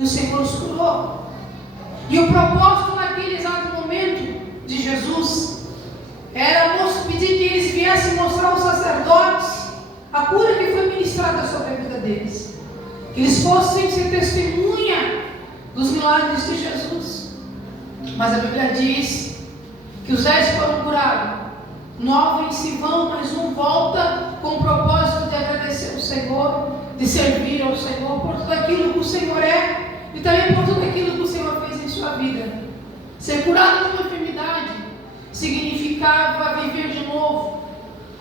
O Senhor os curou. E o propósito naquele exato momento de Jesus era pedir que eles viessem mostrar aos sacerdotes a cura que foi ministrada sobre a vida deles. Que eles fossem ser testemunha dos milagres de Jesus. Mas a Bíblia diz que os 10 foram curados, 9 se vão, mas um volta com o propósito de agradecer ao Senhor, de servir ao Senhor por tudo aquilo que o Senhor é e também por tudo aquilo que o Senhor fez em sua vida. Ser curado de uma enfermidade significava viver de novo,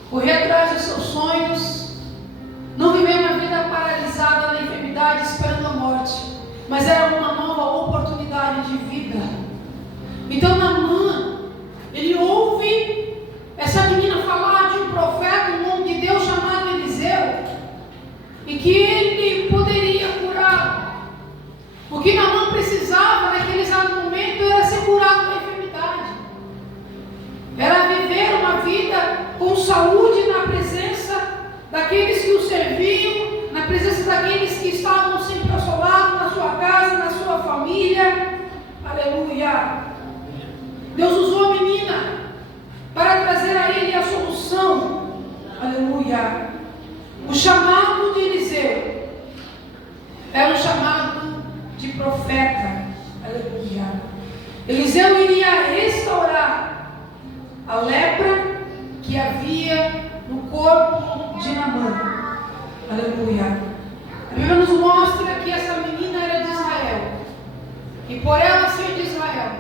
correr atrás dos seus sonhos, não viver uma vida paralisada na enfermidade esperando a morte, mas era uma nova oportunidade de vida. Então Naamã, ele ouve essa menina falar de um profeta, um homem de Deus chamado Eliseu, e que ele poderia curá-lo. O que Naamã precisava naquele exato momento era ser curado da enfermidade, era viver uma vida com saúde na presença daqueles que o serviam, na presença daqueles que estavam sempre ao seu lado, na sua casa, na sua família. Aleluia! Deus usou a menina para trazer a ele a solução. Aleluia! O chamado de Eliseu era um chamado de profeta. Aleluia! Eliseu iria restaurar a lepra que havia no corpo de Naamã. Aleluia! A Bíblia nos mostra que essa menina era de Israel, e por ela ser de Israel,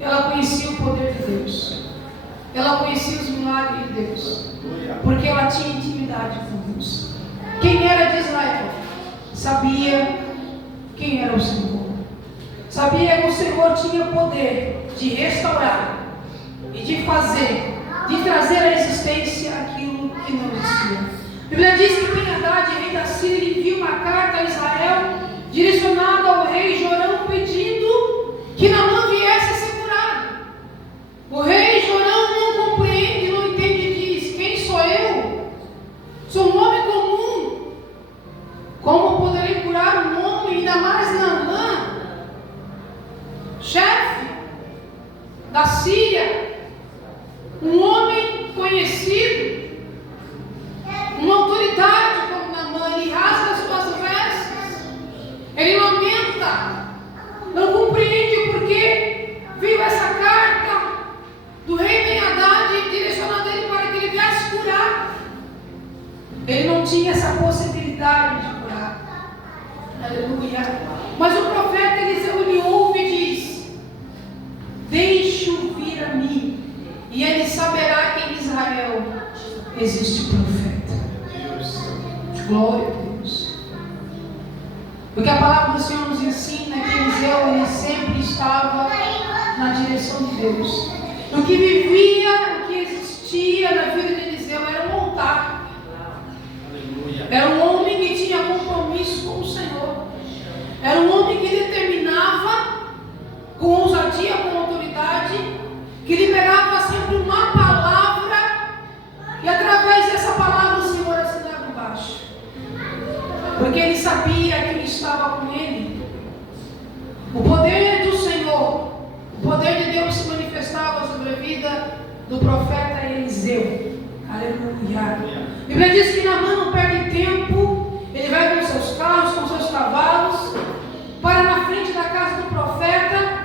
ela conhecia o poder de Deus, ela conhecia os milagres de Deus, porque ela tinha intimidade com Deus. Quem era de Israel sabia quem era o Senhor, sabia que o Senhor tinha poder de restaurar e de fazer, de trazer à existência aquilo que não existia. A Bíblia diz que Ben-Hadad, rei da Síria, enviou uma carta a Israel direcionada ao rei Jorão, pedindo que Naamã viesse a ser curado. O rei Jorão não compreende, não entende e diz: quem sou eu? Sou um homem comum. Como poderei curar um homem, ainda mais Naamã, chefe da Síria, um homem conhecido, uma autoridade como Naamã? Ele rasga as suas vestes, ele lamenta, não compreende porque veio essa carta do rei Ben-Hadad direcionando ele para que ele viesse curar. Ele não tinha essa possibilidade de curar. Aleluia! Mas o profeta Eliseu, ele ouve e diz: deixe-o vir a mim, e ele saberá que em Israel existe profeta. Glória a Deus. Porque a palavra do Senhor nos ensina que Eliseu, ele sempre estava na direção de Deus. O que vivia, o que existia na vida de Eliseu era um altar. Era um homem que tinha compromisso com o Senhor. Era um homem que determinava com ousadia, com autoridade, que liberava sempre uma palavra, e através dessa palavra o Senhor assinava embaixo. Porque ele sabia que ele estava com ele. O poder do Senhor, o poder de Deus se manifestava sobre a vida do profeta Eliseu. Aleluia! A Bíblia diz que Naamã não perde tempo, ele vai com seus carros, com seus cavalos, para na frente da casa do profeta,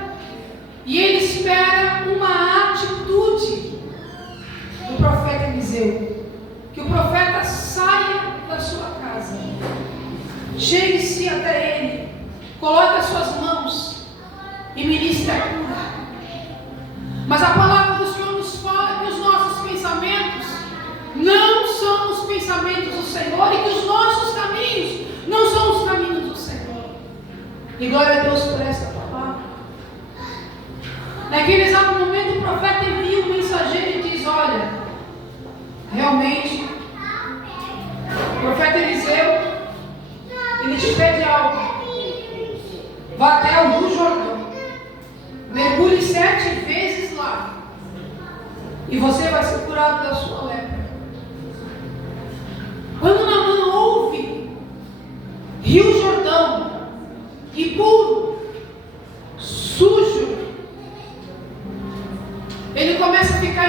e ele espera uma atitude do profeta Eliseu, que o profeta saia da sua casa, chegue-se até ele, coloque as suas mãos e ministre a cura. Mas a palavra do Senhor nos fala que os nossos pensamentos não são os pensamentos do Senhor, e que os nossos caminhos não são os caminhos do Senhor. E glória a Deus por esta palavra. Naquele exato momento o profeta envia um mensageiro e diz: olha, realmente o profeta Eliseu, ele te pede algo. Vá até o Rio Jordão, mergulhe 7 vezes lá, e você vai ser curado da sua lepra. Quando Naamã ouve Rio Jordão e pula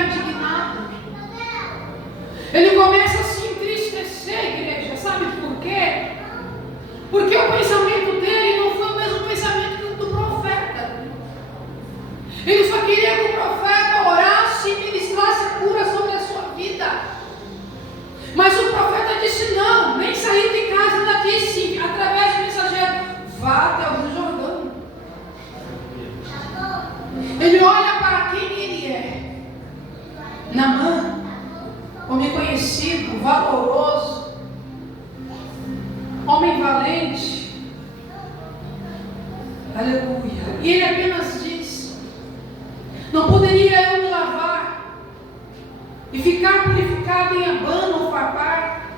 indignado. Ele começa a se entristecer, igreja. Sabe por quê? Porque o pensamento dele não foi o mesmo pensamento do profeta. Ele só queria que o profeta orasse e ministrasse a cura sobre a sua vida. Mas o profeta disse não, nem saiu de casa, ainda disse através do mensageiro: vá até o Rio Jordão. Ele olha para quem ele é. Naamã, homem conhecido, valoroso, homem valente. Aleluia. E ele apenas diz: não poderia eu me lavar e ficar purificado em Abana ou Farpar,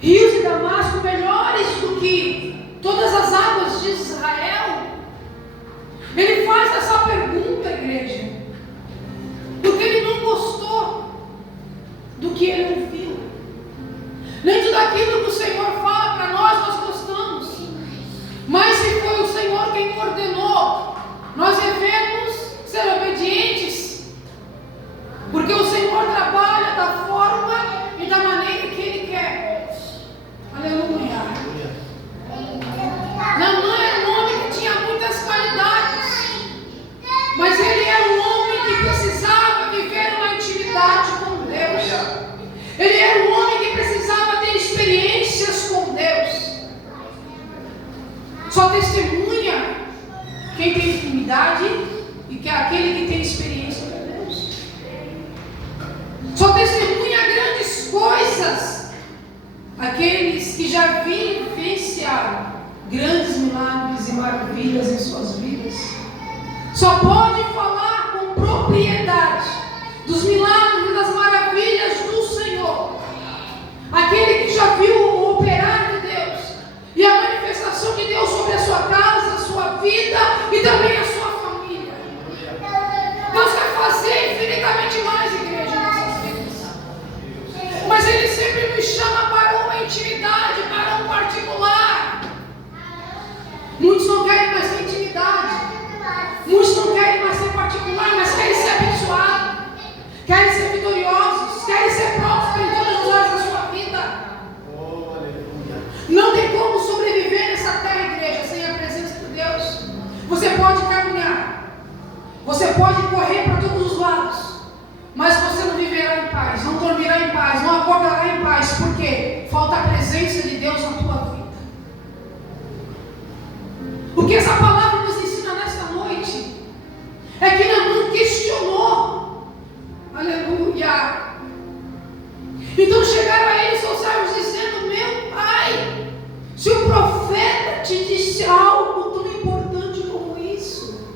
rios de Damasco melhores do que todas as águas de Israel? Ele faz essa pergunta, igreja, porque ele não gostou do que ele ouviu. Nem tudo aquilo que o Senhor fala para nós gostamos. Mas se foi o Senhor quem ordenou, nós devemos ser obedientes, porque o Senhor trabalha da forma e da maneira que Ele quer. Aleluia. Naamã era um homem que tinha muitas qualidades, mas ele era um homem que precisava viver uma intimidade com Deus. Ele era um homem que precisava ter experiências com Deus. Só testemunha quem tem intimidade e que é aquele que tem experiência com Deus. Só testemunha grandes coisas aqueles que já vivenciaram grandes milagres e maravilhas em suas vidas. Só pode falar com propriedade dos milagres e das maravilhas do Senhor aquele que já viu o operar de Deus e a manifestação de Deus sobre a sua casa, a sua vida e também a sua família. Deus quer fazer infinitamente mais, igreja, em nossas vidas, mas Ele sempre nos chama para uma intimidade, para um particular. Muitos não querem mais ter intimidade, muitos não querem mais ser particular, mas querem ser abençoados, querem ser vitoriosos, querem ser prósperos em todas as áreas da sua vida. Não tem como sobreviver nessa terra, igreja, sem a presença de Deus. Você pode caminhar, você pode correr para todos os lados, mas você não viverá em paz, não dormirá em paz, não acordará em paz, porque falta a presença de Deus na tua vida. O que essa palavra nos ensina nesta noite é que Naamã questionou. Aleluia. Então chegaram a ele seus servos dizendo: meu pai, se o profeta te disse algo tão importante como isso,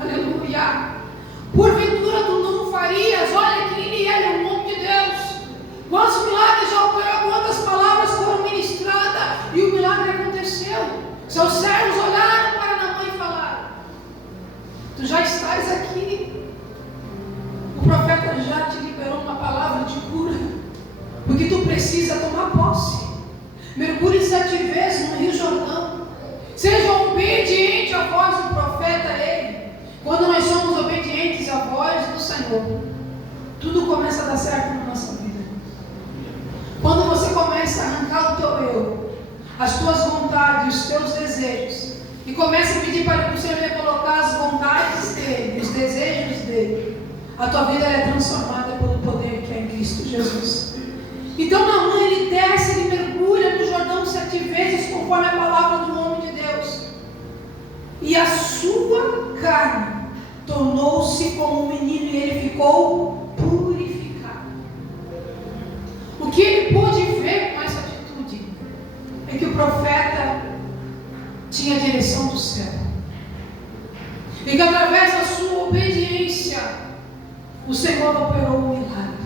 aleluia, porventura tu não farias? Olha que ele é um homem de Deus. Quantos milagres já operou, quantas palavras foram ministradas e o milagre aconteceu. Seus servos olharam para Naamã e falaram: tu já estás aqui, o profeta já te liberou uma palavra de cura, porque tu precisa tomar posse. Mergulhe 7 vezes no Rio Jordão, seja obediente à voz do profeta. Ele, quando nós somos obedientes à voz do Senhor, tudo começa a dar certo na nossa vida. Quando você começa a arrancar o teu eu, as tuas vontades, os teus desejos, e começa a pedir para que o Senhor venha colocar as vontades dele, os desejos dele, a tua vida é transformada pelo poder que é em Cristo Jesus. Então Naamã, ele desce, ele mergulha no Jordão 7 vezes, conforme a palavra do homem de Deus, e a sua carne tornou-se como um menino e ele ficou purificado. O que ele pôde ver com essa atitude é que o profeta tinha a direção do céu, e que através da sua obediência o Senhor operou um milagre.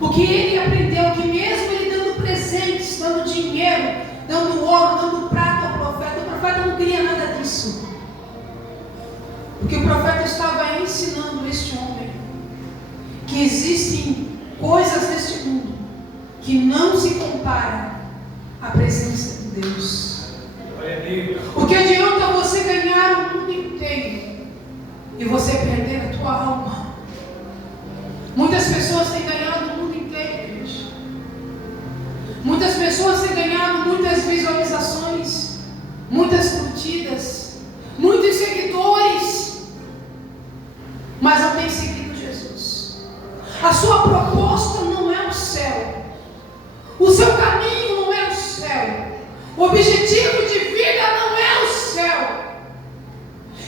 O que ele aprendeu, que mesmo ele dando presentes, dando dinheiro, dando ouro, dando prata ao profeta, o profeta não queria nada disso, porque o profeta estava ensinando este homem que existem coisas neste mundo que não se comparam à presença de Deus. O que adianta você ganhar o mundo inteiro e você perder a tua alma? Muitas pessoas têm ganhado o mundo inteiro, igreja. Muitas pessoas têm ganhado muitas visualizações, muitas curtidas, muitos seguidores, mas não têm seguido Jesus. A sua proposta não é o céu. O seu caminho não é o céu. O objetivo de vida não é o céu.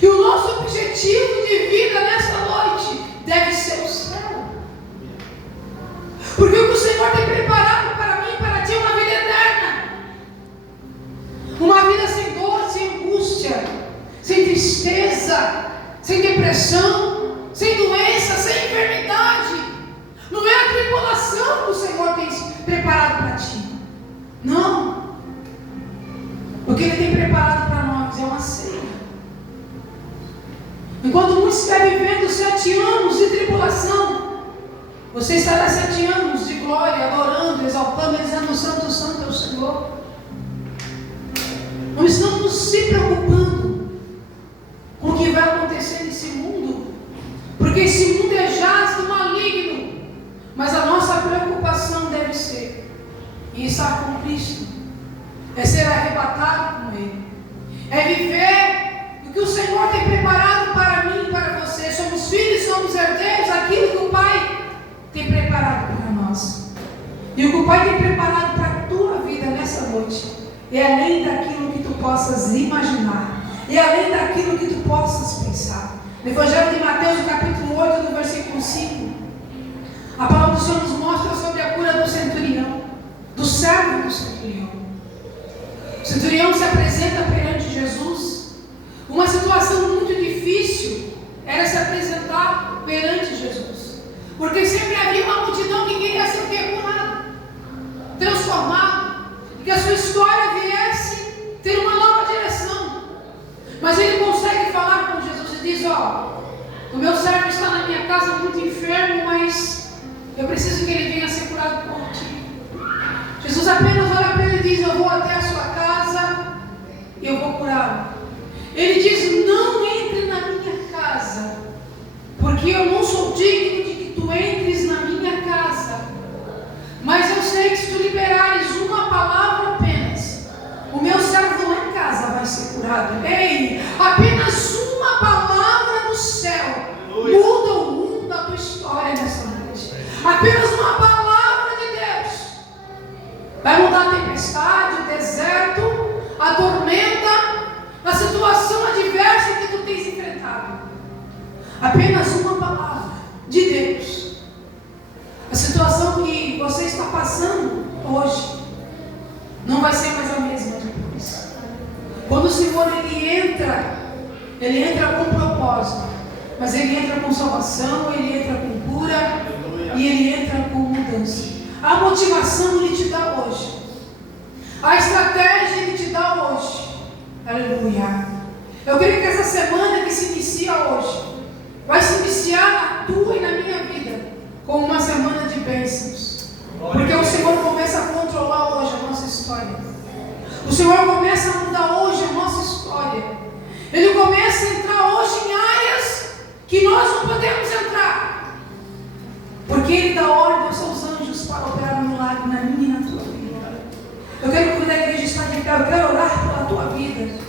E o nosso objetivo de vida nesta noite deve ser o céu. Porque o que o Senhor tem preparado para mim e para ti é uma vida eterna. Uma vida sem dor, sem angústia, sem tristeza, sem depressão, sem doença, sem enfermidade. Não é a tribulação que o Senhor tem preparado para ti. Não. O que Ele tem preparado para nós é uma ceia. Enquanto muitos estão vivendo 7 anos de tribulação, você estará 7 anos de glória, adorando, exaltando, dizendo: Santo, Santo é o Senhor. Não estamos se preocupando com o que vai acontecer nesse mundo, porque esse mundo é jaz do maligno. Mas a nossa preocupação deve ser em estar com Cristo, é ser arrebatado com Ele, é viver o que o Senhor tem preparado para mim e para você. Somos filhos, somos herdeiros daquilo que o Pai tem preparado para nós. E o que o Pai tem preparado para a tua vida nessa noite é além daquilo que tu possas imaginar, é além daquilo que tu possas pensar. No Evangelho de Mateus, no capítulo 8, no versículo 5, a palavra do Senhor nos mostra sobre a cura do centurião, do servo do centurião. O centurião se apresenta perante Jesus. Uma situação muito difícil era se apresentar perante Jesus, porque sempre havia uma multidão que queria ser curado, transformado, que a sua história viesse ter uma nova direção. Mas ele consegue falar com Jesus e diz: ó, o meu servo está na minha casa muito enfermo, mas eu preciso que ele venha ser curado por ti. Jesus apenas olha para ele e diz: eu vou até a sua casa e eu vou curá-lo. Ele diz: não entre na minha casa, porque eu não sou digno de que tu entres na minha casa. Mas eu sei que se tu liberares uma palavra apenas, o meu servo lá em casa vai ser curado. Ei, apenas uma palavra do céu muda o mundo da tua história nessa noite. Apenas uma palavra de Deus vai mudar a tempestade, o deserto, a tormenta, a situação adversa que tu tens enfrentado. Apenas uma palavra de Deus. A situação que você está passando hoje não vai ser mais a mesma depois. Quando o Senhor ele entra com propósito, mas ele entra com salvação, ele entra com cura e ele entra com mudança. A motivação ele te dá hoje, a estratégia ele te dá hoje. Aleluia. Eu creio que essa semana que se inicia hoje vai se iniciar na tua e na minha vida como uma semana de bênçãos, porque o Senhor começa a controlar hoje a nossa história. O Senhor começa a mudar hoje a nossa história. Ele começa a entrar hoje em áreas que nós não podemos entrar, porque Ele dá ordem aos seus anjos para operar um milagre na minha e na tua vida. Eu quero que a igreja está de pé, eu quero orar pela tua vida.